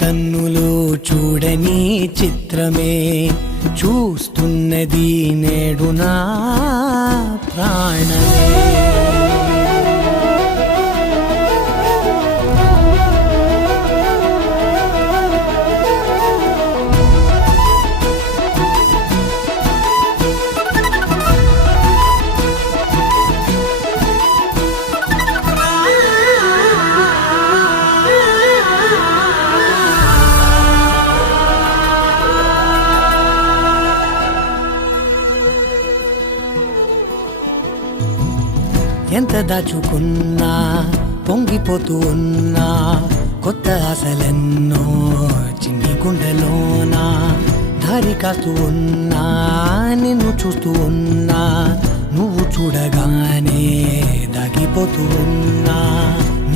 కన్నులు చూడని చిత్రమే చూస్తున్నది నేడు నా ప్రాణమే. ఎంత దాచుకున్నా పొంగిపోతూ ఉన్నా కొత్త ఆశలెన్నో చిన్ని గుండెలోనా దారి కాస్తూ ఉన్నా నిన్ను చూస్తూ ఉన్నా నువ్వు చూడగానే దాగిపోతూ ఉన్నా.